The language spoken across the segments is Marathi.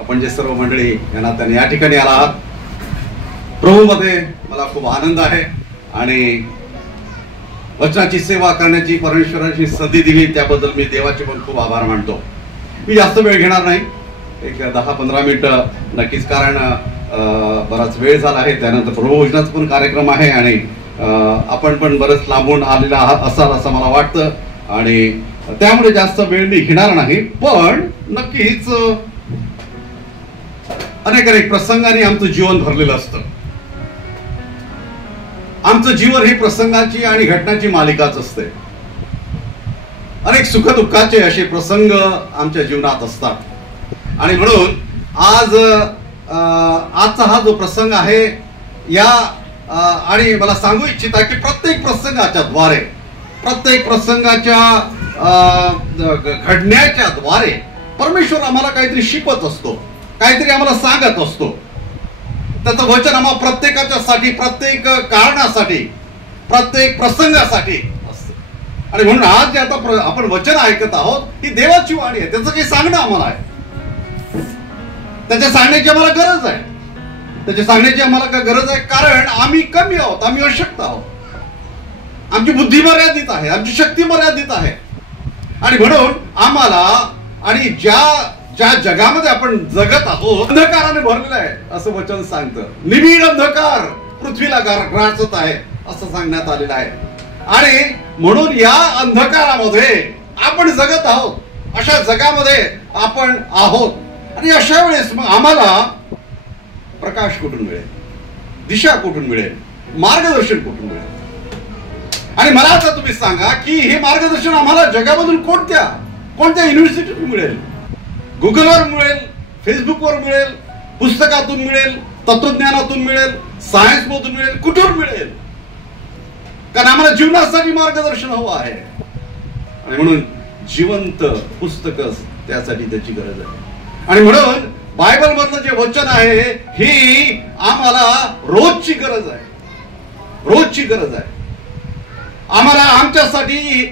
आपण जे सर्व मंडळी यांना त्यांनी या ठिकाणी आला आहात. प्रभूमध्ये मला खूप आनंद आहे आणि वचनाची सेवा करण्याची परमेश्वराची संधी दिली त्याबद्दल मी देवाचे पण खूप आभार मानतो. मी जास्त वेळ घेणार नाही, एक 10-15 मिनिटं नक्कीच, कारण बराच वेळ झाला आहे. त्यानंतर प्रभुभोजनाचा पण कार्यक्रम आहे आणि आपण पण बरंच लांबून आलेला असाल असं मला वाटतं आणि त्यामुळे जास्त वेळ मी घेणार नाही. पण नक्कीच अनेक प्रसंगाने आमचं जीवन भरलेलं असतं. आमचं जीवन ही प्रसंगाची आणि घटनांची मालिकाच असते. अनेक सुखदुःखाचे असे प्रसंग आमच्या जीवनात असतात आणि म्हणून आजचा हा जो प्रसंग आहे या आणि मला सांगू इच्छित आहे की प्रत्येक प्रसंगाच्या द्वारे, प्रत्येक प्रसंगाच्या घडण्याच्या द्वारे परमेश्वर आम्हाला काहीतरी शिकवत असतो, काहीतरी आम्हाला सांगत असतो. त्याचं वचन आम्हाला प्रत्येकाच्या साठी, प्रत्येक कारणासाठी, प्रत्येक प्रसंगासाठी असतं. आणि म्हणून आज जे आता आपण वचन ऐकत आहोत ही देवाची वाणी आहे. त्याचं काही सांगणं आम्हाला आहे, त्याच्या सांगण्याची आम्हाला गरज आहे. त्याच्या सांगण्याची आम्हाला काय गरज आहे? कारण आम्ही कमी आहोत, आम्ही अशक्त आहोत, आमची बुद्धी मर्यादित आहे, आमची शक्ती मर्यादित आहे. आणि म्हणून आम्हाला आणि ज्या जगामध्ये आपण जगत आहोत अंधकाराने भरलेलं आहे असं वचन सांगतं. निबिड अंधकार पृथ्वीला ग्रासत आहे असं सांगण्यात आलेलं आहे. आणि म्हणून या अंधकारामध्ये आपण जगत आहोत, अशा जगामध्ये आपण आहोत. आणि अशा वेळेस मग आम्हाला प्रकाश कुठून मिळेल, दिशा कुठून मिळेल, मार्गदर्शन कुठून मिळेल? आणि मला आता तुम्ही सांगा की हे मार्गदर्शन आम्हाला जगामधून कोणत्या युनिव्हर्सिटीतून मिळेल? गुगलवर मिळेल, फेसबुकवर मिळेल, पुस्तकातून मिळेल, तत्वज्ञानातून मिळेल, सायन्स मधून मिळेल, कुठून मिळेल? कारण आम्हाला जीवनासाठी मार्गदर्शन हवं आहे आणि म्हणून जिवंत पुस्तक त्यासाठी त्याची गरज आहे. आणि म्हणून बायबल मधलं जे वचन आहे ही आम्हाला रोजची गरज आहे, रोजची गरज आहे. आम्हाला आमच्यासाठी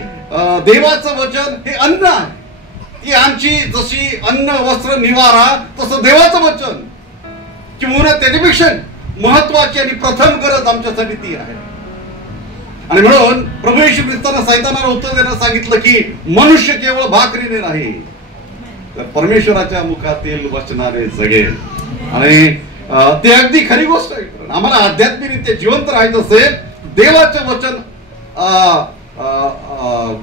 देवाचं वचन हे अन्न आहे. ती आमची जशी अन्न वस्त्र निवारा तसं देवाचं वचन किंवा त्याच्यापेक्षा महत्वाची आणि प्रथम गरज आमच्यासाठी ती आहे. आणि म्हणून प्रभू येशू ख्रिस्ताने सैतानाला उत्तर देण्यास सांगितलं की मनुष्य केवळ भाकरीने नाही तर परमेश्वराच्या मुखातील वचनाने जगेल. आणि ते अगदी खरी गोष्ट आहे. आम्हाला आध्यात्मिकरित्या जिवंत राहायचं असेल देवाचे वचन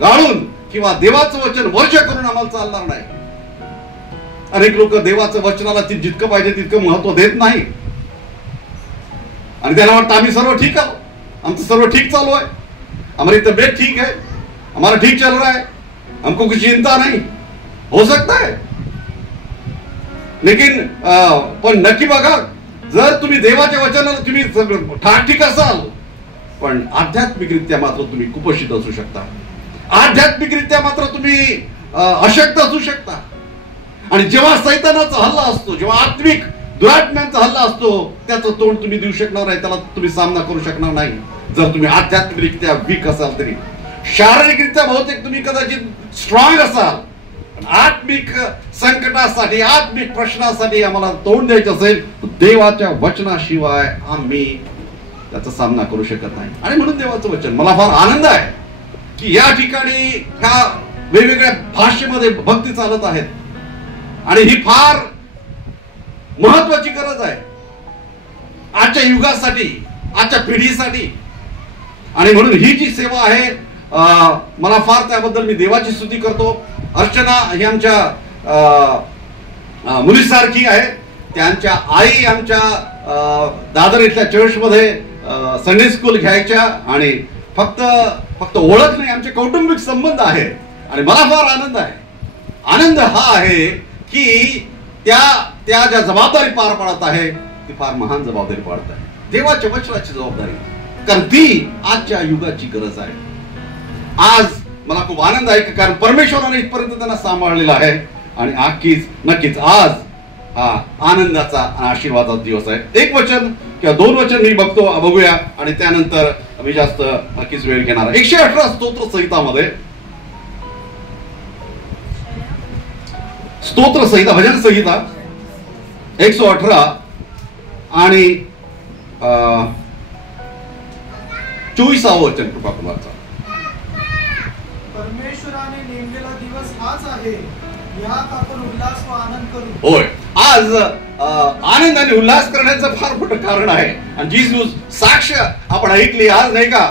गाळून किंवा देवाचं वचन वर्ष करून आम्हाला चालणार नाही. अनेक लोक देवाचं वचनाला जितकं पाहिजे तितकं महत्व देत नाही आणि त्यांना वाटतं आम्ही सर्व ठीक आहोत, आमचं सर्व ठीक चालू आहे, हमारी तबीयत ठीक है, हमारा ठीक चल रहा है, हमको कुछ चिंता नहीं, हो सकता है. लेकिन पण नक्की बघा, जर तुम्ही देवाच्या वचनाला तुम्ही ठाक असाल पण आध्यात्मिकरित्या मात्र तुम्ही कुपोषित असू शकता, आध्यात्मिकरित्या मात्र तुम्ही अशक्त असू शकता. आणि जेव्हा सैतानाचा हल्ला असतो, जेव्हा आत्मिक दुरात्म्यांचा हल्ला असतो त्याचं तोंड तुम्ही देऊ शकणार नाही, त्याला तुम्ही सामना करू शकणार नाही जर तुम्ही आध्यात्मिकरित्या वीक असाल तरी. शारीरिकरित्या बहुतेक तुम्ही कदाचित स्ट्रॉंग असाल, आत्मिक संकटासाठी, आत्मिक प्रश्नासाठी आम्हाला तोंड द्यायचं असेल देवाच्या वचनाशिवाय आम्ही त्याचा सामना करू शकत नाही. आणि म्हणून देवाचं वचन, मला फार आनंद आहे की या ठिकाणी ह्या वेगवेगळ्या भाषेमध्ये भक्ती चालत आहेत आणि ही फार महत्वाची गरज आहे आजच्या युगासाठी, आजच्या पिढीसाठी. आणि म्हणून ही जी सेवा आहे मला फार त्याबद्दल मी देवाची स्तुती करतो. अर्चना ही आमच्या मुलीसारखी आहे. त्यांच्या आई आमच्या दादर इथल्या चर्चमध्ये संडे स्कूल घ्यायच्या आणि फक्त ओळख नाही, आमचे कौटुंबिक संबंध आहे. आणि मला फार आनंद आहे. आनंद हा आहे की त्या ज्या जबाबदारी पार पाडत आहे ती फार महान जबाबदारी पाडत आहे, देवाच्या वचनाची जबाबदारी, कारण ती आजच्या युगाची गरज आहे. आज मला खूप आनंद आहे कारण परमेश्वराने इथपर्यंत त्यांना सांभाळलेला आहे आणि नक्कीच आज हा आनंदाचा आणि आशीर्वादाचा दिवस आहे. एक वचन किंवा दोन वचन मी बघूया आणि त्यानंतर मी जास्त नक्कीच वेळ घेणार. 118 स्तोत्र संहितामध्ये, स्तोत्र संहिता, भजन संहिता 118 आणि 24 वचन कृपा कुमारचा. परमेश्वराने नेमलेला दिवस हाच आहे, यात आपण उल्हास व आनंद करू. होय, आज आनंद आणि उल्हास करण्याचं फार मोठं कारण आहे. आणि जी साक्ष आपण ऐकली आज नाही का,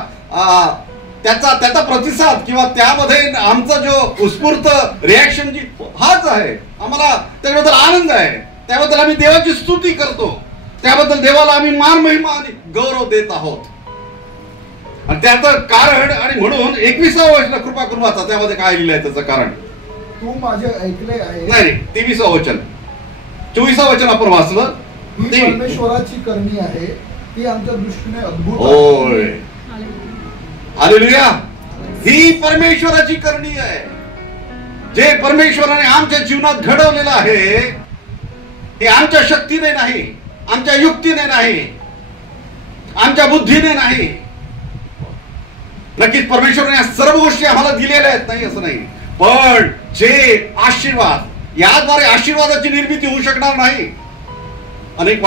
त्याचा प्रतिसाद किंवा त्यामध्ये आमचा जो उत्स्फूर्त रिॲक्शन जी हाच आहे. आम्हाला त्याबद्दल आनंद आहे, त्याबद्दल आम्ही देवाची स्तुती करतो, त्याबद्दल देवाला आम्ही मान महिमा आणि गौरव देत आहोत. आणि त्याचं कारण, आणि म्हणून 21 वचन कृपा कुर्बाचा त्यामध्ये काय लिहिलंय त्याचं कारण. तू माझे ऐकले आहे. नाही, 23 वचन, 24 वचन आपण वाचलं. ही परमेश्वराची करणी आहे, ती आमच्या दृष्टीने अद्भुत आहे. होय, हालेलुया. ही परमेश्वराची करणी आहे. जे परमेश्वराने आमच्या जीवनात घडवलेलं आहे, हे आमच्या शक्तीने नाही, आमच्या युक्तीने नाही, आमच्या बुद्धीने नाही. नक्कीच परमेश्वराने सर्व गोष्टी आम्हाला दिलेल्या आहेत, नाही असं नाही. पण जे आशीर्वाद, याद्वारे आशीर्वादाची निर्मिती होऊ शकणार नाही. अनेक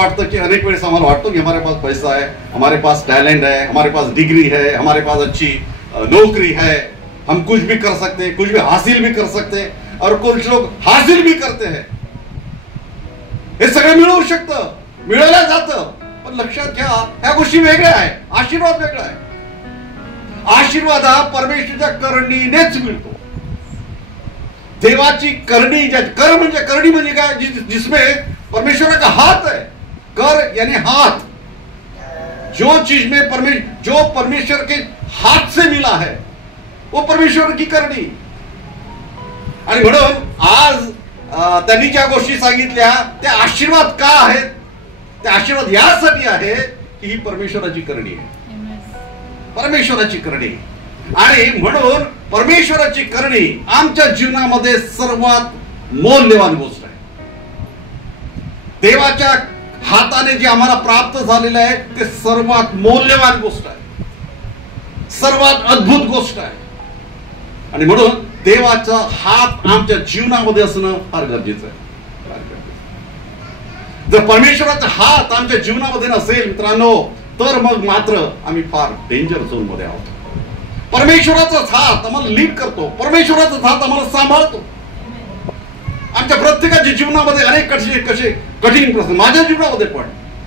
वेळेस आम्हाला वाटतो कि हमारे पास पैसा है, हमारे पास टैलेंट है, हमारे पास डिग्री है, हमारे पास अच्छी नौकरी है, हम कुछ भी कर सकते हैं, कुछ भी हासिल भी कर सकते हैं, और कुछ लोग हासिल भी करते हैं. हे सगळं मिळवू शकतं, मिळवलं जातं. पण लक्षात घ्या, ह्या गोष्टी वेगळ्या आहे, आशीर्वाद वेगळा आहे. आशीर्वाद हा परमेश्वराच्या करणीनेच मिळतो. देवाची करणी, कर म्हणजे करणी म्हणजे काय, जिसमें परमेश्वर का हाथ है. कर यानी हाथ. जो चीज में जो परमेश्वर के हाथ से मिला है वो परमेश्वर की करणी. आणि म्हणून आज त्यांनी ज्या गोष्टी सांगितल्या त्या आशीर्वाद का आहेत, ते आशीर्वाद यासाठी आहे की ही परमेश्वराची करणी आहे, परमेश्वराची करणी. आणि म्हणून परमेश्वराची करणी आमच्या जीवनामध्ये सर्वात मौल्यवान गोष्ट आहे. देवाच्या हाताने जे आम्हाला प्राप्त झालेलं आहे ते सर्वात मौल्यवान गोष्ट आहे, सर्वात अद्भुत गोष्ट आहे. आणि म्हणून देवाचा हात आमच्या जीवनामध्ये असणं फार गरजेचं आहे. जर परमेश्वराचा हात आमच्या जीवनामध्ये नसेल मित्रांनो, तर मग मात्र आम्ही फार डेंजर झोन मध्ये आहोत. परमेश्वराचाच हात आम्हाला लीड करतो, परमेश्वराचाच हात आम्हाला सांभाळतो. आमच्या प्रत्येकाच्या जीवनामध्ये अनेक कठीण प्रश्न, माझ्या जीवनामध्ये पण.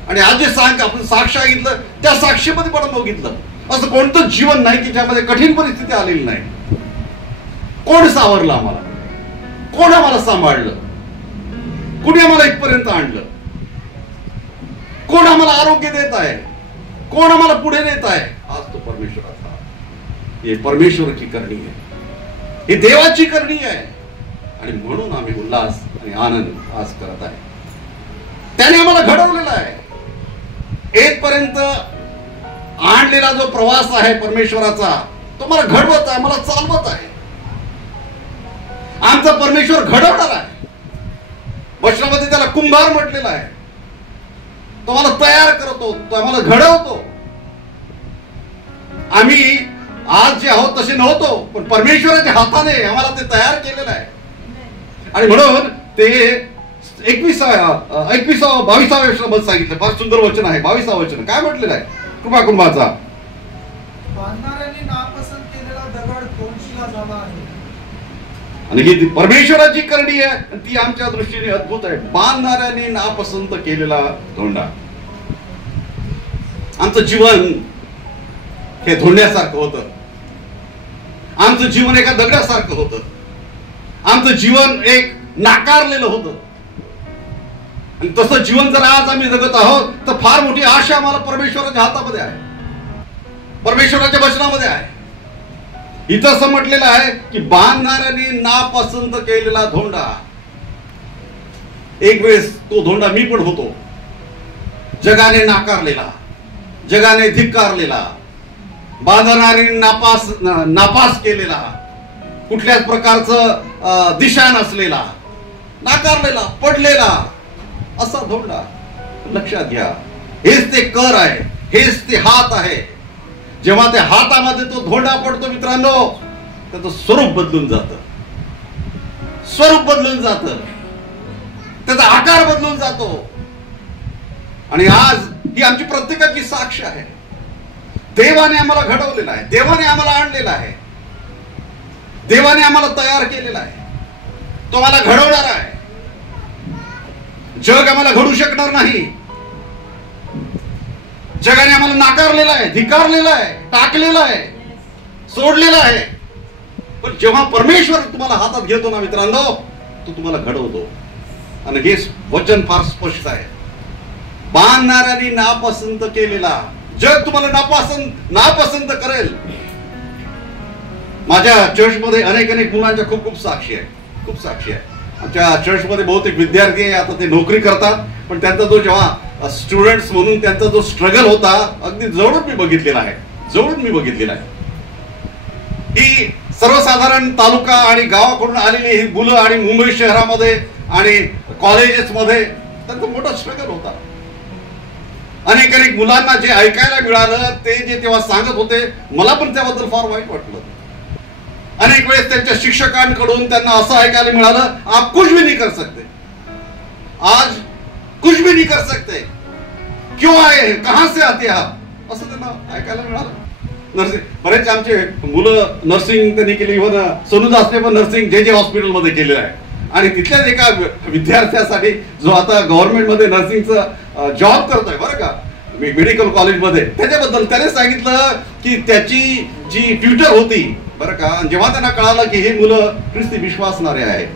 आणि आज जे आपण साक्ष सांगितलं त्या साक्षीमध्ये पण बघितलं, असं कोणतं जीवन नाही की ज्यामध्ये कठीण परिस्थिती आलेली नाही. कोण सावरलं आम्हाला, कोण आम्हाला सांभाळलं, कुणी आम्हाला इथपर्यंत आणलं, कोण आम्हाला आरोग्य देत आहे, कोण आम्हाला पुढे नेत आहे. आज तो परमेश्वराचा, हे परमेश्वराची करणी आहे, ही देवाची करणी आहे. आणि म्हणून आम्ही उल्हास आणि आनंद आज करत आहे. त्याने आम्हाला घडवलेला आहे, येथपर्यंत आणलेला जो प्रवास आहे परमेश्वराचा, तो मला घडवत आहे, मला चालवत आहे. आमचा परमेश्वर घडवणार आहे. वचनामध्ये त्याला कुंभार म्हटलेला आहे. तो मला तयार करतो, तो आम्हाला घडवतो. आम्ही आज जे आहोत तसे नव्हतो, पण परमेश्वराच्या हाताने आम्हाला ते तयार केलेलं आहे. आणि म्हणून ते 22 वचन सांगितलं, फार सुंदर वचन आहे. 22 वचन काय म्हटलेलं आहे कृपा कुंभाचा. बांधणाऱ्यांनी नापसंत केलेला दगड कोनशिला झाला आहे. आणि ही परमेश्वराची करणी आहे, आणि ती आमच्या दृष्टीने अद्भुत आहे. बांधणाऱ्यांनी नापसंत केलेला धोंडा. आमचं जीवन हे धोंड्यासारखं होतं, आमचं जीवन एका दगडासारखं होतं, आमचं जीवन एक नाकारलेलं होतं. आणि तसं जीवन जर आज आम्ही जगत आहोत तर फार मोठी आशा आम्हाला परमेश्वराच्या हातामध्ये आहे, परमेश्वराच्या वचनामध्ये आहे. इथं असं म्हटलेलं आहे की बांधणाऱ्यांनी नापसंत केलेला धोंडा. एक वेळेस तो धोंडा मी पण होतो, जगाने नाकारलेला, जगाने धिक्कारलेला, बांधणाऱ्यांनी नापास केलेला, कुठल्याच प्रकारचं दिशा नसलेला, नाकारलेला, पडलेला असा धोंडा. लक्षात घ्या, हेच ते कर आहे, हेच ते हात आहे. जेव्हा त्या हातामध्ये तो धोंडा पडतो मित्रांनो, त्याचं स्वरूप बदलून जातं, स्वरूप बदलून जातं, त्याचा आकार बदलून जातो, आणि आज ही आमची प्रत्येकाची साक्ष आहे. देवाने आम्हाला घडवलेलं आहे, देवाने आम्हाला आणलेलं आहे, देवाने आम्हाला तयार केलेला आहे, तो आम्हाला घडवणार आहे. जग आम्हाला घडू शकणार नाही. जगाने आम्हाला नाकारलेलं आहे, धिकारलेलं आहे, टाकलेलं आहे, सोडलेलं आहे. पण जेव्हा परमेश्वर तुम्हाला हातात घेतो ना मित्रांनो, तो तुम्हाला घडवतो. आणि हे वचन फार स्पष्ट आहे. बांधणाऱ्यांनी नापसंत केलेला जग तुम्हाला नापसंत करेल. माझ्या चर्चमध्ये अनेक मुलांच्या खूप साक्षी आहे, खूप साक्षी आहे. आमच्या चर्चमध्ये बहुतेक विद्यार्थी आहे, आता ते नोकरी करतात, पण त्यांचा जो जेव्हा स्टुडंट्स म्हणून त्यांचा जो स्ट्रगल होता, अगदी जवळून मी बघितलेला आहे, जवळून मी बघितलेला आहे. ही सर्वसाधारण तालुका आणि गावाकडून आलेली ही मुलं आणि मुंबई शहरामध्ये आणि कॉलेजेसमध्ये त्यांचा मोठा स्ट्रगल होता. अनेक मुलांना जे ऐकायला मिळालं, ते जे तेव्हा सांगत होते, मला पण त्याबद्दल फार वाईट वाटलं. अनेक वेळेस त्यांच्या शिक्षकांकडून त्यांना असं ऐकायला मिळालं, आप कुछ भी नहीं कर सकते, आज कुछ भी नहीं कर सकते, क्यों आए, कहां से आते आप, असं त्यांना ऐकायला मिळालं. बरेच आमचे मुलं नर्सिंग त्यांनी केली. इव्हन सोनू दासने पण नर्सिंग जे हॉस्पिटलमध्ये केलेलं आहे. आणि तिथल्याच एका विद्यार्थ्यासाठी जो आता गव्हर्नमेंटमध्ये नर्सिंगचं जॉब करतोय बरं का, मेडिकल कॉलेजमध्ये, त्याच्याबद्दल त्याने सांगितलं की त्याची जी ट्युटर होती बरं का, जेव्हा त्यांना कळालं की हे मुलं ख्रिस्ती विश्वासणारे आहेत,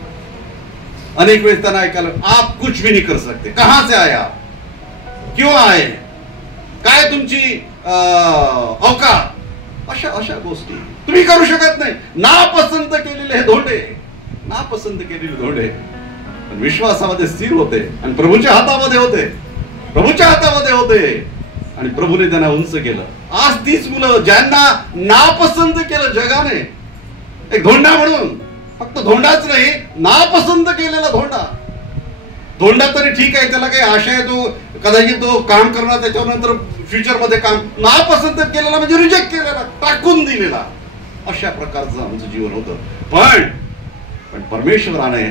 अनेक वेळेस त्यांना ऐकायला, आप कुछ भी नहीं कर सकते, कहां से आया, क्यों आए, काय तुमची औकात, अशा गोष्टी तुम्ही करू शकत नाही. नापसंत केलेले हे धोंडे, नापसंत केलेले धोंडे पण विश्वासामध्ये स्थिर होते आणि प्रभूच्या हातामध्ये होते, प्रभूच्या हातामध्ये होते आणि प्रभूने त्यांना उंच केलं. आज तीच मुलं ज्यांना नापसंत केलं जगाने, एक धोंडा म्हणून, फक्त धोंडाच नाही, नापसंत केलेला धोंडा तरी ठीक आहे, त्याला काही आशा आहे, तो कदाचित तो काम करणार, त्याच्यानंतर फ्युचर मध्ये काम. नापसंत केलेला म्हणजे रिजेक्ट केलेला, टाकून दिलेला, अशा प्रकारचं आमचं जीवन होतं. पण परमेश्वराने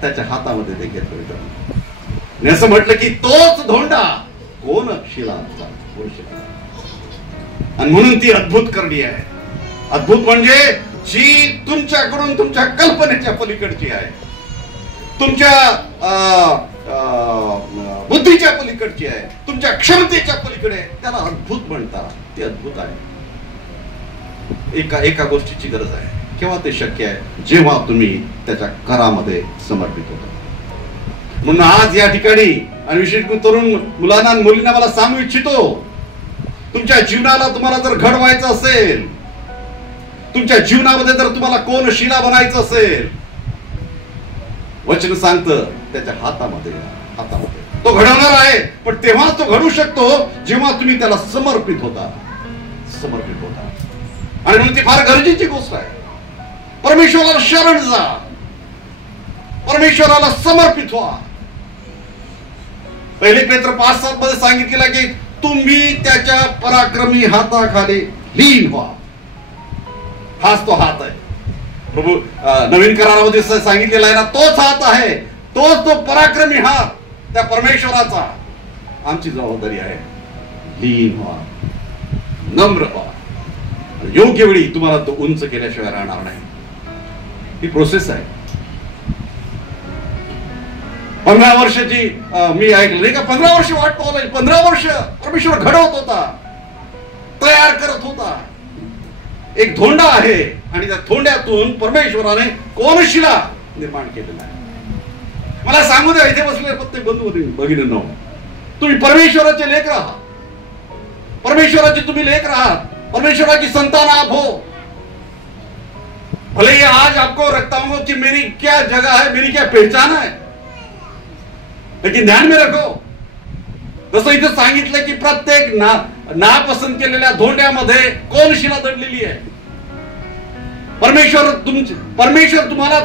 त्याच्या हातामध्ये ते घेतलं. असं म्हटलं की तोच धोंडा कोण शिला, आणि म्हणून ती अद्भुत करणी आहे. अद्भुत म्हणजे जी तुमच्याकडून तुमच्या कल्पनेच्या पलीकडची आहे, तुमच्या बुद्धीच्या पलीकडची आहे, तुमच्या क्षमतेच्या पलीकडे, त्याला अद्भुत म्हणतात. ते अद्भुत आहे. एका गोष्टीची गरज आहे. केव्हा ते शक्य आहे, जेव्हा तुम्ही त्याच्या करामध्ये समर्पित होता. म्हणून आज या ठिकाणी आणि विशेष करून तरुण मुलांना आणि मुलींना मला सांगू इच्छितो, तुमच्या जीवनाला तुम्हाला जर घडवायचं असेल, तुमच्या जीवनामध्ये जर तुम्हाला कोण शिला बनायचं असेल, वचन सांगतं त्याच्या हातामध्ये तो घडवणार आहे. पण तेव्हाच तो घडू शकतो जेव्हा तुम्ही त्याला समर्पित होता. आणि म्हणून ती फार गरजेची गोष्ट आहे. परमेश्वराला शरण जा, परमेश्वराला समर्पित व्हा. पहिले पेत्र 5:7 मध्ये सांगितलेलं की तुम्ही त्याच्या पराक्रमी हाताखाली लीन व्हा. हाच तो हात आहे. प्रभू नवीन करारामध्ये सांगितलेला आहे ना, तोच हात आहे, तोच तो पराक्रमी हात त्या परमेश्वराचा. आमची जबाबदारी आहे लीन व्हा, नम्र व्हा. योग्य वेळी तुम्हाला तो उंच केल्याशिवाय राहणार नाही. ही प्रोसेस आहे. 15 वर्षाची मी ऐकलं का, 15 वर्ष वाट पावली, 15 वर्ष परमेश्वर घडवत होता, तयार करत होता. एक धोंडा आहे आणि त्या धोंड्यातून परमेश्वराने कोण शिला निर्माण केलेला आहे. मला सांगू द्या, इथे बसलेले प्रत्येक बंधू भगिनींनो, तुम्ही परमेश्वराचे लेकर आहात. परमेश्वराचे तुम्ही लेकर आहात, परमेश्वराची संतान आप हो. भले ही आज आपको रखता हूं कि मेरी क्या जगह है, मेरी क्या पहचान है, लेकिन ध्यान में रखो, जसं इथे सांगितलं की प्रत्येक नापसंत केलेल्या धोंड्यामध्ये कोण शिला दडलेली आहे. परमेश्वर तुम्हाला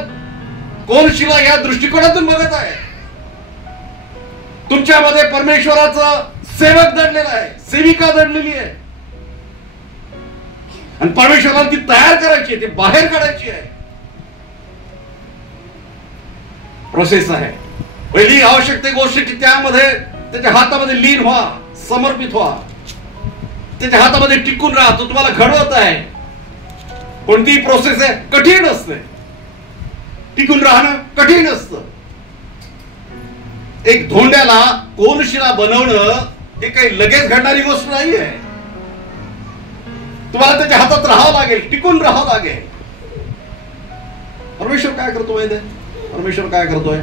कोण शिला या दृष्टिकोनातून बघत आहे. तुमच्यामध्ये परमेश्वराचा सेवक दडलेला आहे, सेविका दडलेली आहे. आणि परमेश्वराला ती तयार करायची आहे, ती बाहेर काढायची आहे. प्रोसेस आहे. पहिली आवश्यक गोष्ट की त्यामध्ये त्याच्या हातामध्ये लीन व्हा, समर्पित व्हा, त्याच्या हातामध्ये टिकून राहा. तो तुम्हाला घडवत आहे. कोणतीही प्रोसेस आहे कठीण असते, टिकून राहणं कठीण असतं. एक धोंड्याला कोनशिला बनवणं हे काही लगेच घडणारी गोष्ट नाही आहे. तुम्हाला त्याच्या हातात राहावं लागेल, टिकून राहावं लागेल. परमेश्वर काय करतो माहिती आहे? परमेश्वर काय करतोय?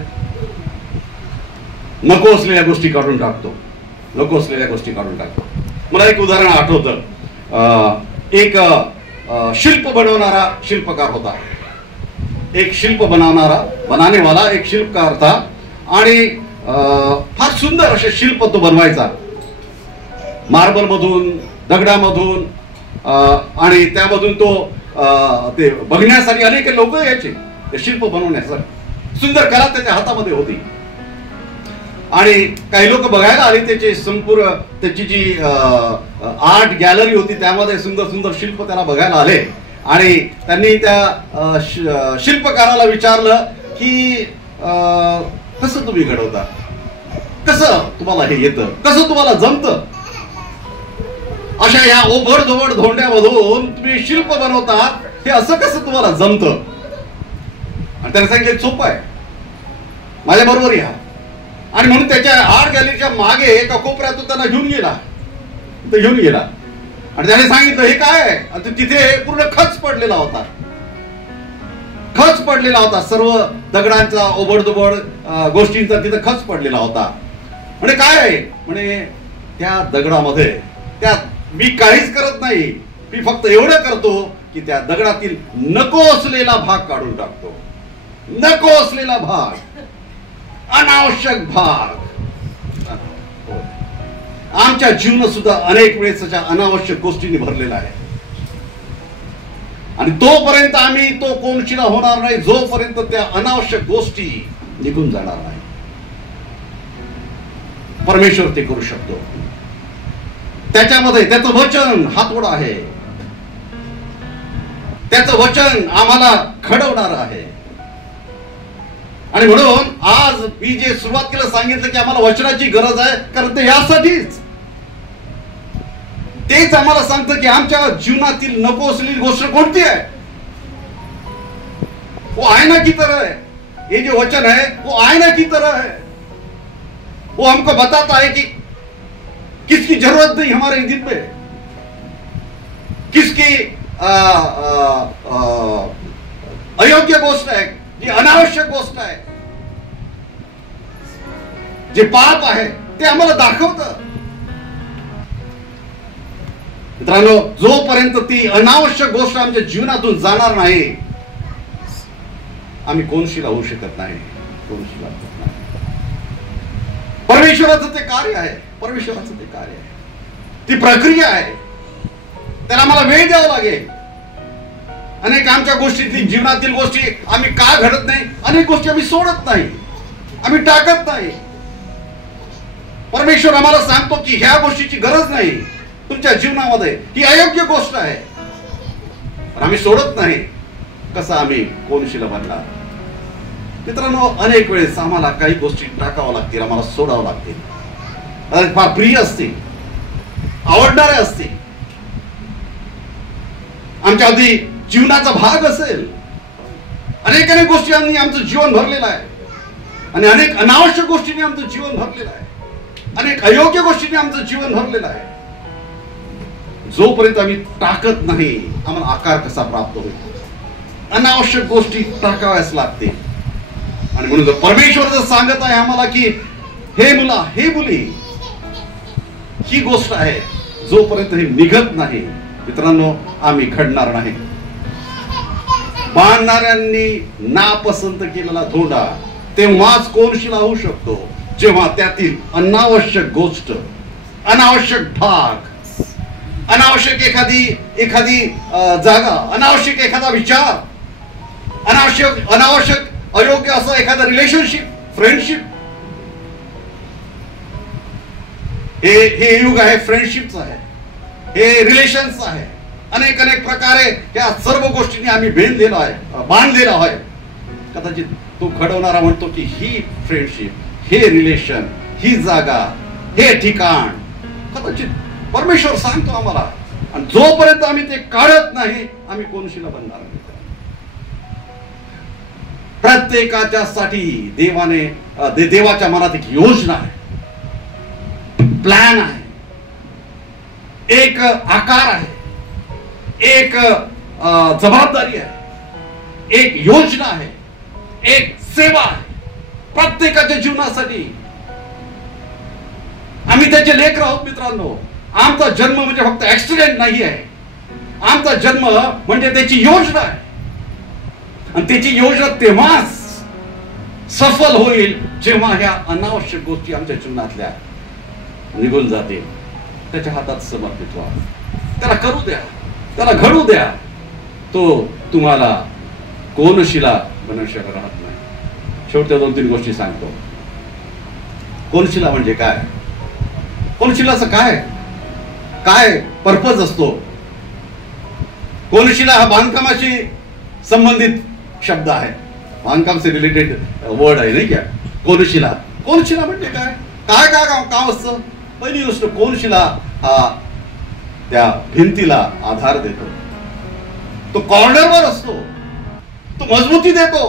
नको असलेल्या गोष्टी काढून टाकतो, नको असलेल्या गोष्टी काढून टाकतो. मला एक उदाहरण आठवतं. एक शिल्प बनवणारा शिल्पकार होता. एक शिल्प बनानेवाला एक शिल्पकार होता आणि फार सुंदर असे शिल्प तो बनवायचा. मार्बल मधून, दगडामधून आणि त्यामधून तो ते बघण्यासाठी अनेक लोक यायचे ते शिल्प बनवण्यासाठी. सुंदर कला त्याच्या हातामध्ये होती आणि काही लोक बघायला आले. त्याचे संपूर्ण त्याची जी आर्ट गॅलरी होती त्यामध्ये सुंदर सुंदर शिल्प त्याला बघायला आले आणि त्यांनी त्या शिल्पकाराला विचारलं की कसं तुम्ही घडवता, कसं तुम्हाला हे येतं, कसं तुम्हाला जमतं, अशा या ओबडधोबड धोंड्यामधून तुम्ही शिल्प बनवतात, हे असं कसं तुम्हाला जमतं? आणि त्याने सांगितलं सोपं आहे, माझ्या बरोबर या. आणि म्हणून त्याच्या आर्ट गॅलरीच्या मागे एका कोपऱ्यात तो त्यांना घेऊन गेला आणि त्याने सांगितलं हे काय आहे? आणि तिथे पूर्ण खच पडलेला होता, खच पडलेला होता. सर्व दगडांचा ओबडधोबड गोष्टींचा तिथे खच पडलेला होता. म्हणजे काय आहे? म्हणे त्या दगडामध्ये त्या मी काहीच करत नाही, मी फक्त एवढं करतो की त्या दगडातील नको असलेला भाग काढून टाकतो. नको असलेला भाग, अनावश्यक भाग. आमच्या जीवनात सुद्धा अनेक वेळेस अशा अनावश्यक गोष्टींनी भरलेला आहे आणि तोपर्यंत आम्ही तो कोणशिला होणार नाही जोपर्यंत त्या अनावश्यक गोष्टी निघून जाणार नाही. परमेश्वर ते करू शकतो. त्याच्यामध्ये त्याचं वचन हातोडा आहे, त्याचं वचन आम्हाला घडवणार आहे. आणि म्हणून आज मी जे सुरुवात केलं सांगितलं की आम्हाला वचनाची गरज आहे, कारण ते यासाठीच तेच आम्हाला सांगतं की आमच्या जीवनातील नको असलेली गोष्ट कोणती आहे. वो आईना की तरह है. ये जो वचन है वो आईना की तरह है. वो हमको बताता है कि किसकी जरूरत नहीं हमारे दिल में, किसकी अयोग्य गोष्ट आहे, जी अनावश्यक गोष्ट आहे, जे पाप आहे ते आम्हाला दाखवतं. मित्रांनो, जोपर्यंत ती अनावश्यक गोष्ट आमच्या जीवनातून जाणार नाही आम्ही कोणशिला होऊ शकत नाही. परमेश्वराचं ते कार्य आहे, परमेश्वराचं ते कार्य आहे, ती प्रक्रिया आहे. त्याला आम्हाला वेळ द्यावा लागेल. अनेक आमच्या गोष्टीतील जीवनातील गोष्टी आम्ही का घडत नाही, अनेक गोष्टी आम्ही सोडत नाही, आम्ही टाकत नाही. परमेश्वर आम्हाला सांगतो की ह्या गोष्टीची गरज नाही तुमच्या जीवनामध्ये, ही अयोग्य गोष्ट आहे, पण आम्ही सोडत नाही. कसं आम्ही कोणशिला बनणार? मित्रांनो, अनेक वेळेस आम्हाला काही गोष्टी टाकाव्या लागतील, आम्हाला सोडावं लागतील. फार प्रिय असतील, आवडणारे असतील, आमच्या अगदी जीवनाचा भाग असेल. अनेक अनेक गोष्टींनी आमचं जीवन भरलेलं आहे आणि अनेक अनावश्यक गोष्टींनी आमचं जीवन भरलेलं आहे, अनेक अयोग्य गोष्टींनी आमचं जीवन भरलेलं आहे. जोपर्यंत आम्ही टाकत नाही आम्हाला आकार कसा प्राप्त होईल? अनावश्यक गोष्टी टाकाव्याच लागते. आणि म्हणून परमेश्वर जर सांगत आहे आम्हाला की हे मुला, हे मुली, ही गोष्ट आहे, जोपर्यंत हे निघत नाही मित्रांनो आम्ही घडणार नाही. बांधणाऱ्यांनी नापसंत केलेला धोंडा तेव्हाच कोणशिला होऊ शकतो जेव्हा त्यातील अनावश्यक गोष्ट, अनावश्यक भाग, अनावश्यक एखादी जागा, अनावश्यक एखादा विचार, अनावश्यक अयोग्य असं एखादा रिलेशनशिप, फ्रेंडशिप. हे युग आहे फ्रेंडशिपचं आहे, हे रिलेशन्स आहे. अनेक अनेक प्रकारे या सर्व गोष्टींनी आम्ही बांधलेलो आहे. कदाचित तो घडवणारा म्हणतो की ही फ्रेंडशिप, हे रिलेशन, ही जागा, हे ठिकाण कदाचित परमेश्वर सांगतो आम्हाला, आणि जोपर्यंत आम्ही ते काढत नाही आम्ही कोनशीला बनणार नाही. प्रत्येकाच्या साठी देवाच्या मनात एक योजना आहे, प्लॅन आहे, एक आकार आहे, एक जबाबदारी आहे, एक योजना आहे, एक सेवा आहे प्रत्येकाच्या जीवनासाठी. आम्ही त्याचे लेकर आहोत मित्रांनो. आमचा जन्म म्हणजे फक्त ऍक्सिडेंट नाही आहे, आमचा जन्म म्हणजे त्याची योजना आहे, आणि त्याची योजना तेव्हाच सफल होईल जेव्हा ह्या अनावश्यक गोष्टी आमच्या जीवनातल्या निघून जातील. त्याच्या हातात समर्पित व्हा, त्याला करू द्या, त्याला घडू द्या. तो तुम्हाला कोनशिला बनवू राहत नाही. शेवटच्या 2-3 गोष्टी सांगतो. कोनशिला म्हणजे काय, कोनशिलाचं काय पर्पज असतो. कोनशिला हा बांधकामाशी संबंधित शब्द आहे, बांधकाम से रिलेटेड वर्ड आहे नाही का कोनशिला. कोनशिला म्हणजे काय काय काय काम असतं. पहिली गोष्ट, कोनशिला हा त्या भिंतीला आधार देतो, तो कॉर्नरवर असतो, तो मजबूती देतो.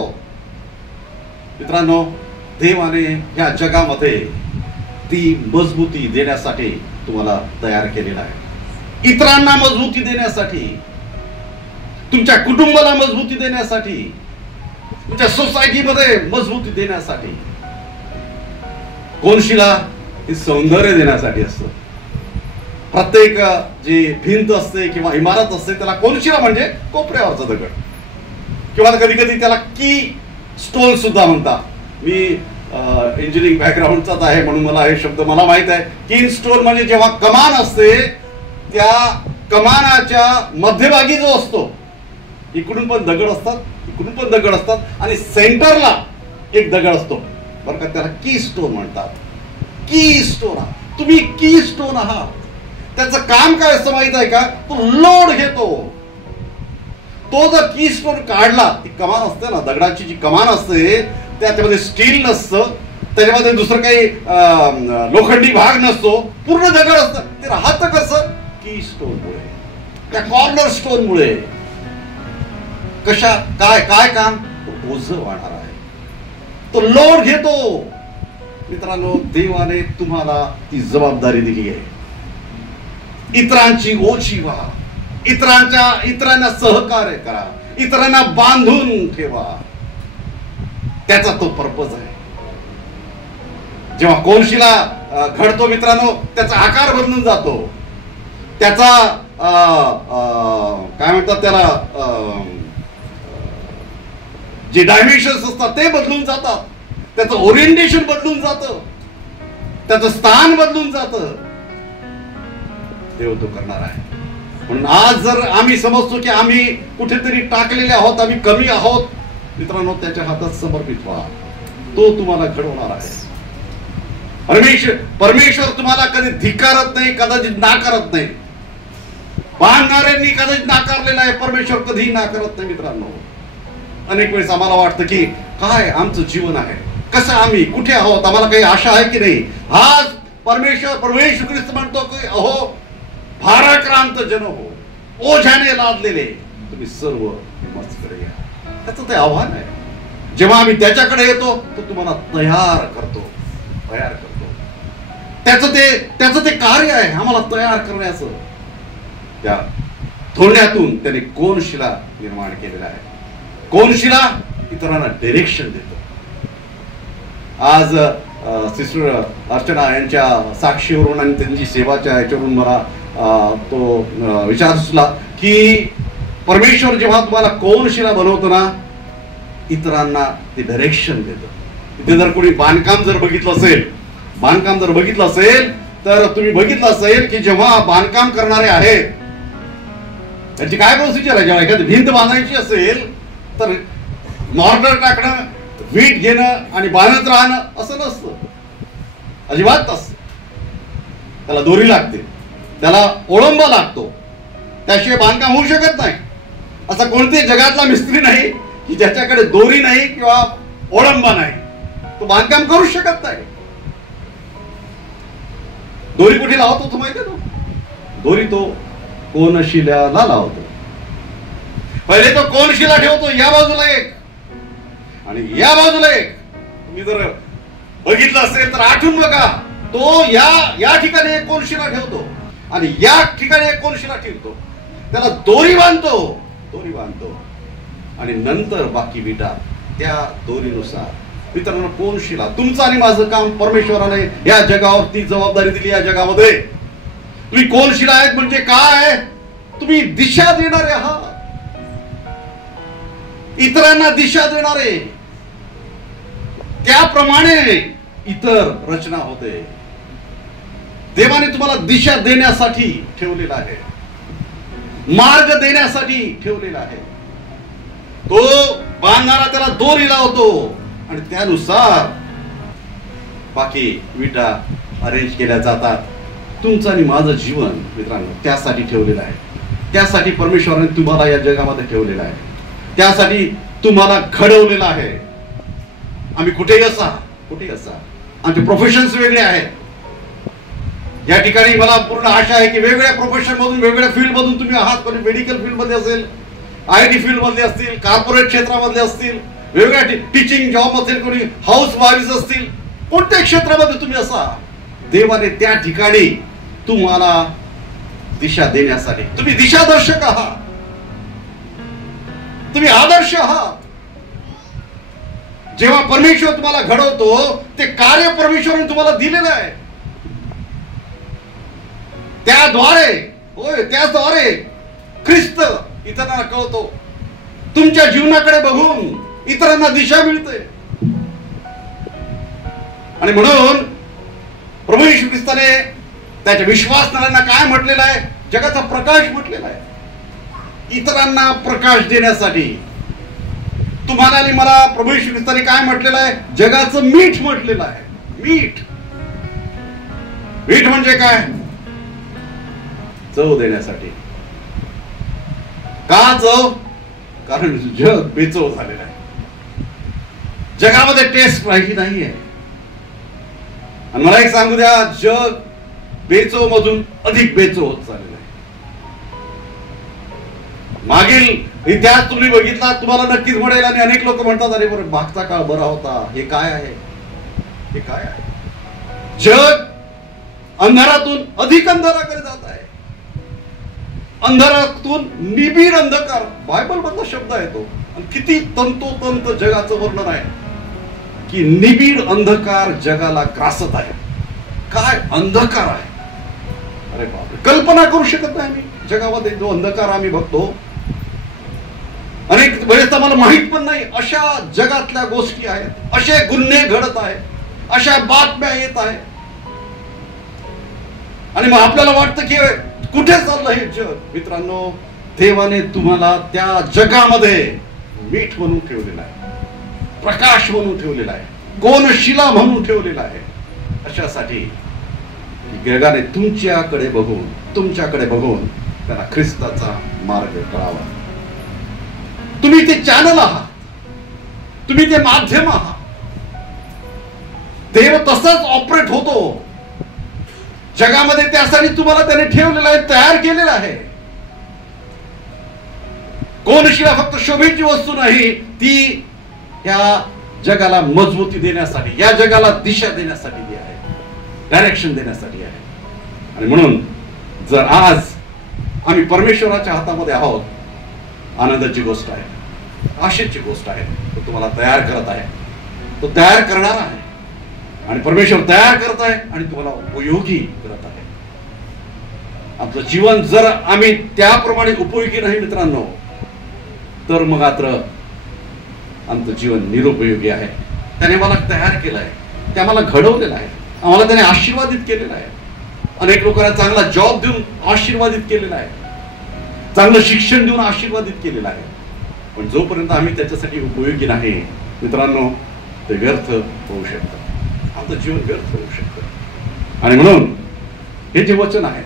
मित्रांनो, देवाने या जगामध्ये ती मजबूती देण्यासाठी तुम्हाला तयार केलेला आहे. इतरांना मजबूती देण्यासाठी, तुमच्या कुटुंबाला मजबूती देण्यासाठी, तुमच्या सोसायटीमध्ये मजबूती देण्यासाठी. कोनशिला हे सौंदर्य देण्यासाठी असतं. प्रत्येक जी भिंत असते किंवा इमारत असते त्याला कोनशिला म्हणजे कोपऱ्यावरचा दगड, किंवा कधी कधी त्याला की स्टोन सुद्धा म्हणतात. मी इंजिनिअरिंग बॅकग्राऊंडचाच आहे म्हणून मला हे शब्द मला माहित आहे. की स्टोन म्हणजे जेव्हा कमान असते त्या कमानाच्या मध्यभागी जो असतो, इकडून पण दगड असतात, इकडून पण दगड असतात, आणि सेंटरला एक दगड असतो बरं का, त्याला की स्टोन म्हणतात. की स्टोन, तुम्ही की स्टोन आहात. त्याचं काम काय असतं माहित आहे का, तो लोड घेतो. तो जर की स्टोन काढला, ती कमान असते ना, दगडाची जी कमान असते त्याच्यामध्ये स्टील नसतं, त्याच्यामध्ये दुसरं काही लोखंडी भाग नसतो, पूर्ण दगड असतं. ते राहतं कसं, की स्टोन मुळे, त्या कॉर्नर स्टोन मुळे. कशा काय काम, तो ओझं वाढणार आहे, तो लोड घेतो. मित्रांनो, देवाने तुम्हाला ती जबाबदारी दिली आहे. इतरांची ओझी व्हा, इतरांना सहकार्य करा, इतरांना बांधून ठेवा. त्याचा तो पर्पज आहे. जेव्हा कोनशिला घडतो मित्रांनो, त्याचा आकार बदलून जातो, त्याचा काय म्हणतात त्याला, जे डायमेन्शन्स असतात ते बदलून जातात, त्याचं ओरिएंटेशन बदलून जातं, त्याचं स्थान बदलून जातं. देव तो करणार आहे. म्हणून आज जर आम्ही समजतो की आम्ही कुठेतरी टाकलेले आहोत, आम्ही कमी आहोत, मित्रांनो त्याच्या हातात समर्पित व्हा, तो तुम्हाला घडवणार आहे. परमेश्वर तुम्हाला कधी धिक्कारत नाही, कदाचित नाकारत नाही. बांधणाऱ्यांनी कदाचित नाकारलेला आहे, परमेश्वर कधीही नाकारत नाही. मित्रांनो, अनेक वेळेस आम्हाला वाटतं की काय आमचं जीवन आहे, कसं आम्ही कुठे आहोत, आम्हाला काही आशा आहे की नाही. आज परमेश्वर ख्रिस्त म्हणतो की अहो भाराक्रांत जन हो, ओझ्याने लादलेले तुम्ही सर्व माझ्याकडे या. त्याचं ते आव्हान आहे. जेव्हा आम्ही त्याच्याकडे येतो तो तुम्हाला तयार करतो. त्याचं ते कार्य आहे आम्हाला तयार करण्याचं. त्या थोड्यातून त्याने कोनशिला निर्माण केलेला आहे. कोनशिला इतरांना डायरेक्शन देतो. आज सिस्टर अर्चना यांच्या साक्षीवरून आणि त्यांची सेवाच्या याच्यावरून मला तो विचार सुचला की परमेश्वर जेव्हा तुम्हाला कोनशिला बनवतो ना, इतरांना ते डायरेक्शन देतो. इथे जर कोणी बांधकाम जर बघितलं असेल तर तुम्ही बघितलं असेल की जेव्हा बांधकाम करणारे आहेत त्यांची काय प्रोसिजर आहे. जेव्हा एखादी भिंत बांधायची असेल तर मॉर्टर टाकणं, वीट घेणं आणि बांधत राहणं असं नसतं, अजिबात नसतं. त्याला दोरी लागते, त्याला ओळंबा लागतो, त्याशिवाय बांधकाम होऊ शकत नाही. असा कोणत्याही जगातला मिस्त्री नाही की ज्याच्याकडे दोरी नाही किंवा ओळंबा नाही, तो बांधकाम करू शकत नाही. दोरी कुठे लावतो तो माहितीये तो? दोरी तो कोनशिल्याला लावतो. पहिले तो कोनशिला ठेवतो या बाजूला एक आणि या बाजूला एक. तुम्ही जर बघितलं असेल तर आठवून बघा, तो या ठिकाणी एक कोनशिला ठेवतो आणि या ठिकाणी एक कोनशिला ठेवतो. त्याला दोरी बांधतो आणि नंतर बाकी विटा त्या दोरीनुसार. मित्रांनो, कोनशिला तुमचं आणि माझं काम परमेश्वराने या जगावर ती जबाबदारी दिली. या जगामध्ये तुम्ही कोनशिला आहेत म्हणजे काय? तुम्ही दिशा देणारे आहात, इतरांना दिशा देणारे. त्याप्रमाणे इतर रचना होते. देवाने तुम्हाला दिशा देण्यासाठी ठेवलेला आहे, मार्ग देण्यासाठी ठेवलेला आहे. तो बांधणारा त्याला दोरी लावतो आणि त्यानुसार बाकी विटा अरेंज केल्या जातात. तुमचं आणि माझं जीवन मित्रांनो त्यासाठी ठेवलेलं आहे. त्यासाठी परमेश्वराने तुम्हाला या जगामध्ये ठेवलेलं आहे. त्यासाठी तुम्हाला घडवलेलं आहे. आम्ही कुठेही असा आमचे प्रोफेशन्स वेगळे आहेत. या ठिकाणी मला पूर्ण आशा आहे की वेगवेगळ्या प्रोफेशन मधून, वेगवेगळ्या फील्ड मधून तुम्ही आहात. कोणी मेडिकल फील्ड मध्ये असेल, IT फील्ड मधले असतील, कॉर्पोरेट क्षेत्रामधले असतील, वेगवेगळ्या टीचिंग जॉब असेल, कोणी हाऊस वाईफ असतील. कोणत्या क्षेत्रामध्ये तुम्ही असा, देवाने त्या ठिकाणी तुम्हाला दिशा देण्यासाठी तुम्ही दिशादर्शक आहात, तुम्ही आदर्श आहात. जेव्हा परमेश्वर तुम्हाला घडवतो ते कार्य परमेश्वराने तुम्हाला दिलेलं आहे. त्याद्वारे ख्रिस्त इतरांना कळतो. तुमच्या जीवनाकडे बघून इतरांना दिशा मिळते. आणि म्हणून प्रभू येशू ख्रिस्ताने त्याच्या विश्वासणाऱ्यांना काय म्हटलेलं आहे? जगाचा प्रकाश म्हटलेला आहे. इतरांना प्रकाश देण्यासाठी. तुम्हाला आणि मला प्रभू येशू ख्रिस्ताने काय म्हटलेलं आहे? जगाचं मीठ म्हटलेलं आहे. मीठ म्हणजे काय? चव देण्यासाठी. का चव? कारण जग बेचव झालेलं आहे. जगामध्ये टेस्ट राहिली नाहीये. आणि मला एक सांगू द्या, जग बेचव मधून अधिक बेचव होत चाललेलं आहे. मागील इतिहास तुम्ही बघितला, तुम्हाला नक्कीच मिळेल. आणि अनेक लोक म्हणतात, अरे बरं मागचा काळ बरा होता. हे काय आहे? हे काय आहे? जग अंधारातून अधिक अंधाराकडे जात आहे. अंधारातून निबिड अंधकार, बायबल मधला शब्द आहे तो. आणि किती तंतोतंत जगाचं वर्णन आहे की निबिड अंधकार जगाला ग्रासत आहे. काय अंधकार आहे? अरे बापरे, कल्पना करू शकत नाही मी. जगामध्ये जो अंधकार आम्ही बघतो, अनेक वेळेस आम्हाला माहित पण नाही अशा जगातल्या गोष्टी आहेत, असे गुन्हे घडत आहेत, अशा बातम्या येत आहेत. आणि मग आपल्याला वाटतं की कुठे चाललं हे जग? मित्रांनो, देवाने तुम्हाला त्या जगामध्ये मीठ म्हणून ठेवलेला आहे, प्रकाश म्हणून ठेवलेला आहे, कोनशिला म्हणून ठेवलेला आहे. अशासाठी जगाने तुमच्याकडे बघून त्यांना ख्रिस्ताचा मार्ग कळावा. तुम्ही ते चॅनल आहात, तुम्ही ते माध्यम आहात. देव तसंच ऑपरेट होतो जगामध्ये. त्यासाठी तुम्हाला त्याने ठेवलेलं आहे, तयार केलेलं आहे. कोनशिला फक्त शोभेची वस्तू नाही, ती या जगाला मजबूती देण्यासाठी, या जगाला दिशा देण्यासाठी आहे, डायरेक्शन देण्यासाठी आहे. आणि म्हणून जर आज आम्ही परमेश्वराच्या हातामध्ये आहोत, आनंदाची गोष्ट आहे, आशेची गोष्ट आहे. तो तुम्हाला तयार करत आहे, तो तयार करणार आहे. आणि परमेश्वर तयार करत आहे आणि तुम्हाला उपयोगी करत आहे. आपलं जीवन जर आम्ही त्याप्रमाणे उपयोगी नाही मित्रांनो, तर मग मात्र आमचं जीवन निरुपयोगी आहे. त्याने मला तयार केलं आहे, ते आम्हाला घडवलेलं आहे, आम्हाला त्याने आशीर्वादित केलेलं आहे. अनेक लोकांना चांगला जॉब देऊन आशीर्वादित केलेला आहे, चांगलं शिक्षण देऊन आशीर्वादित केलेलं आहे. पण जोपर्यंत आम्ही त्याच्यासाठी उपयोगी नाही मित्रांनो, ते व्यर्थ होऊ शकतं, आमचं जीवन व्यर्थ होऊ शकतं. आणि म्हणून हे जे वचन आहे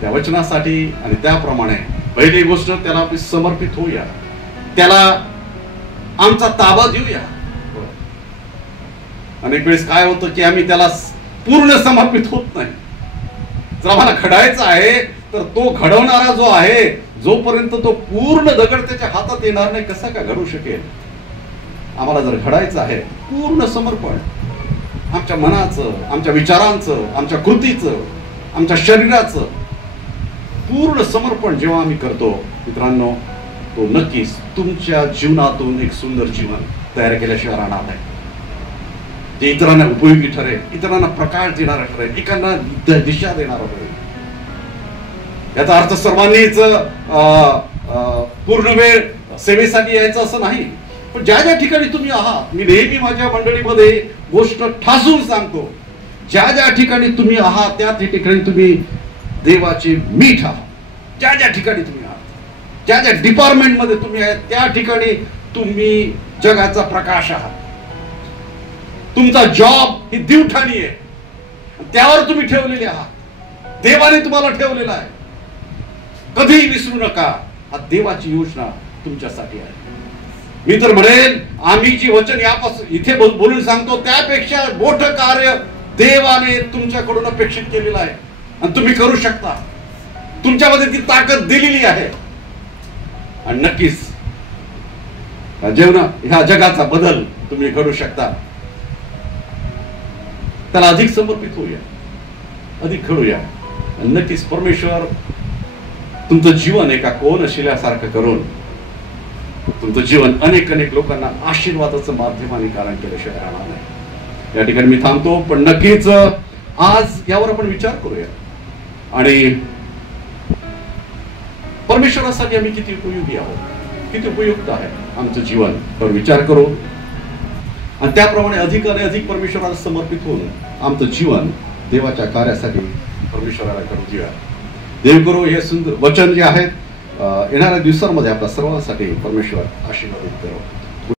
त्या वचनासाठी आणि त्याप्रमाणे पहिली गोष्ट त्याला आपण समर्पित होऊया, त्याला आमचा ताबा देऊया. अनेक वेळेस काय होतं की आम्ही त्याला पूर्ण समर्पित होत नाही. जर आम्हाला घडायचं आहे तर तो घडवणारा जो आहे, जोपर्यंत तो पूर्ण दगड त्याच्या हातात येणार नाही कसा का घडू शकेल. आम्हाला जर घडायचं आहे पूर्ण समर्पण, आमच्या मनाचं, आमच्या विचारांचं, आमच्या कृतीचं, आमच्या शरीराचं पूर्ण समर्पण जेव्हा आम्ही करतो मित्रांनो, तो नक्कीच तुमच्या जीवनातून एक सुंदर जीवन तयार केल्याशिवाय राहणार नाही. ते इतरांना उपयोगी ठरेल, इतरांना प्रकाश देणारा ठरेल, एकांना दिशा देणारा ठरेल. याचा अर्थ सर्वांनीच पूर्ण वेळ सेवेसाठी यायचं असं नाही, पण ज्या ज्या ठिकाणी तुम्ही आहात, मी नेहमी माझ्या मंडळीमध्ये गोष्ट ठासून सांगतो, ज्या ज्या ठिकाणी तुम्ही आहात त्या ठिकाणी तुम्ही देवाचे मीठ आहात. ज्या ज्या ठिकाणी तुम्ही आहात, ज्या ज्या डिपार्टमेंटमध्ये तुम्ही आहात त्या ठिकाणी तुम्ही जगाचा प्रकाश आहात. तुमचा जॉब ही दिवठाणी आहे, त्यावर तुम्ही ठेवलेले आहात. देवाने तुम्हाला ठेवलेला आहे. कधीही विसरू नका, हा देवाची योजना तुमच्यासाठी आहे. मी तर म्हणेल, आम्ही जी वचन यापासून इथे बोलून सांगतो त्यापेक्षा मोठं कार्य देवाने तुमच्याकडून अपेक्षित केलेलं आहे आणि तुम्ही करू शकता. तुमच्यामध्ये ती ताकद दिलेली आहे आणि नक्कीच ह्या जगाचा बदल तुम्ही घडू शकता. त्याला अधिक समर्पित होऊया, अधिक घडूया. नक्कीच परमेश्वर तुमचं जीवन एका कोनशिल्यासारखं करून तुमचं जीवन अनेक अनेक लोकांना आशीर्वादाचं माध्यमाने कारण केल्याशिवाय राहणार नाही. या ठिकाणी मी थांबतो, पण नक्कीच आज यावर आपण विचार करूया आणि परमेश्वरासाठी आम्ही किती उपयोगी आहोत, किती उपयुक्त आहे आमचं जीवन, तर विचार करू आणि त्याप्रमाणे अधिक आणि अधिक परमेश्वराला समर्पित होऊन आमचं जीवन देवाच्या कार्यासाठी परमेश्वराला करू देऊया. देव करू हे सुंदर वचन जे आहेत येणाऱ्या दिवसांमध्ये आपल्या सर्वांसाठी परमेश्वर आशीर्वादित करो.